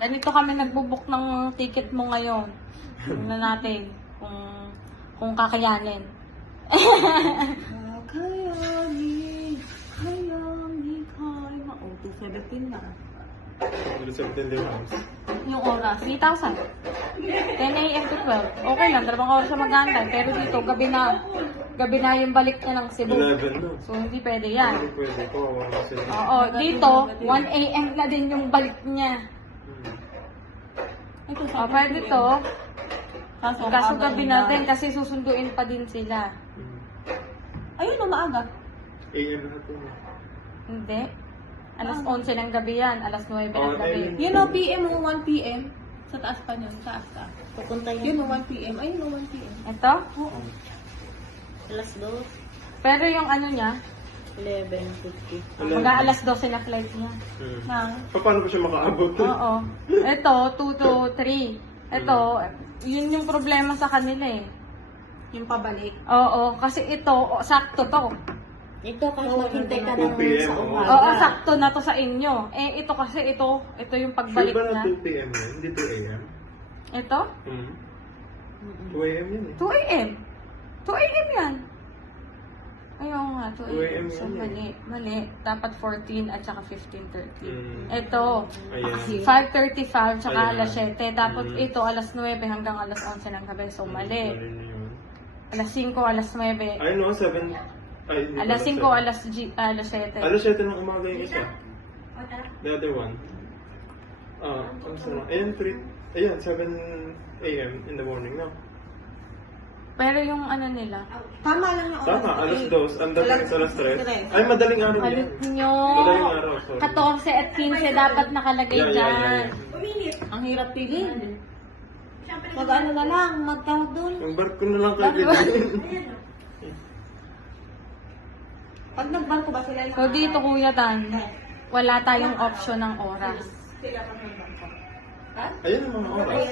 Ganito kami nagbubook ng ticket mo ngayon. Tingnan natin kung kakayanin. Kakayanin, kaya. Oh, 217 na. 117 dirhams. Yung oras, 3,000. 10 a.m. to 12. Okay lang, 2 oras siya mag-aantay. Pero dito, gabi na yung balik niya ng Cebu. 11 na. So, hindi pwede yan. Hindi pwede ko. Awa kasi. Oo, dito, 1 a.m. na din yung balik niya. Ito O, pwede to. Kaso gabi na din, kasi... kasi susunduin pa din sila. Ayun, maaga. AM na ito. Hindi. Alas 11 ng gabi yan, alas 9 Oh, ng gabi. ayun. Yun o, PM o 1 PM. Sa taas pa niyan, taas ka. Pupunta Yun yun. o, 1 PM. Ayun o, 1 PM. Ito? Oo. Alas 2, Pero yung ano niya, 11:50. mga alas 12 na flight niya. Na, Paano ko siya makaabot? Oo. Ito, 2 to 3. Ito, yun yung problema sa kanila eh. yung pabalik. Oo, kasi ito, sakto to. Ito kahit maghintay ka 2 ng PM, sa oo. umaga. Oo, sakto na to sa inyo. Eh, ito kasi, ito yung Sure pagbalik ba na niya. 2 PM yun? Hindi 2 AM? Ito, 2 AM yun eh. 2 a.m. 2 a.m. yan. Ayaw nga, 2 2 a.m. a.m. So, yan eh. mali. Dapat 14 at saka 15:30. Mm. Ito, Ayan. 5:35 tsaka Ayan. alas 7. Tapos Mm. ito, alas 9 hanggang alas 11 ng gabi. So, mali. Mali na yun. Alas 5, alas 9. Ay no, 7. Ay, hindi Alas pala 5, 7. alas 7. Alas 7 ng umaga yung isa. The other one. Ano sa ayan, 3. Ayan, 7 AM in the morning na. Pero yung ano nila, Tama lang na oras. Tama, alas 2. Ang dating is alas 3. Correct. Ay, madaling araw yan. halit nyo. Madaling araw, sorry. 14 at 15 dapat nakalagay dyan. Ang hirap piliin. Mag-ano na lang, magtawag doon. Yung barko na lang kayo bilhin. Pag nagbarko ba sila yung... So dito Kuya Dan, wala tayong option ng oras. Sila pag nagbarko. Ha? Ayun ang mga oras.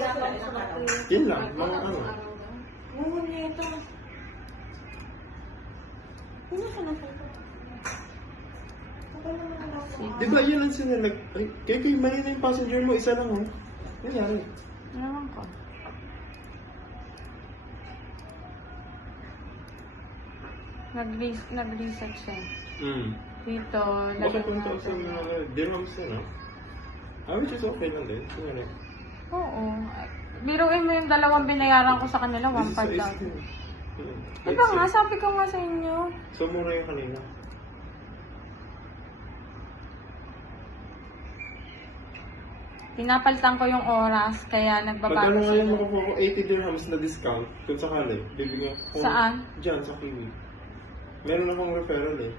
Yun lang, mga ano. Oo, nito. Ano ka na po? Di ba yun ang sinalag... Ay, kay mali na yung passenger mo, isa lang oh. Nangyari. Ano naman ko? Nag-research siya. Dito, Bakit lagyan kung sa natin. dirhams na, no? Which is okay lang din. Tingnan eh. Oo. Biruin mo yung dalawang binayaran ko sa kanila, This is 1.5 sa lang. East eh. Diba nga, sabi ko nga sa inyo. So, mura yung kanina. Pinapalitan ko yung oras, kaya nagbabago Magkano nga yung sila. makukuha ko? 80 dirhams na discount. Kung sakali, bibigyan ko. Saan? Diyan, sa Kiwi. Meron akong referral eh.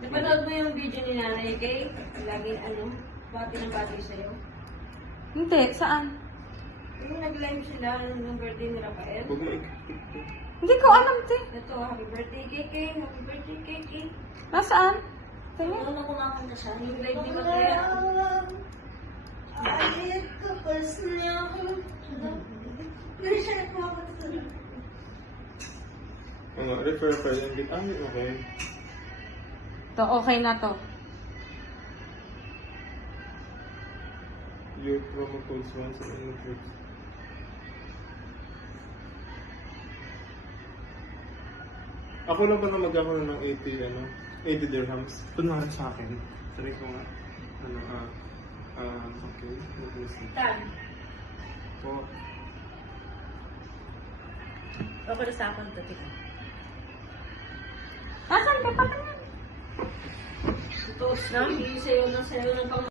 Napanood mo yung video ni Nanay Kay? Lagi bati ng bati sa'yo. Hindi, saan? Yung nag-live sila ng birthday ni Rafael. Huwag mo Hindi ko alam, te. Ito, happy birthday kay Kay, happy birthday kay Kay. Nasaan? Tingnan. Ano na kumakanta siya? Yung live ni Mateo. Ay, kapals niya ako. Pero siya nagkumakanta. Ano, refer pa yung bit. Ay, okay. To, okay na to. Your promo codes once and in the trips. Ako lang ba na magkakaroon ng 80 dirhams? Ito na sa akin. Try ko nga. Okay. Let me see. Tan. Po. Okay na sa akin to, tita. Nasaan ka pa naman? Ito, no? Hindi sa'yo ng pang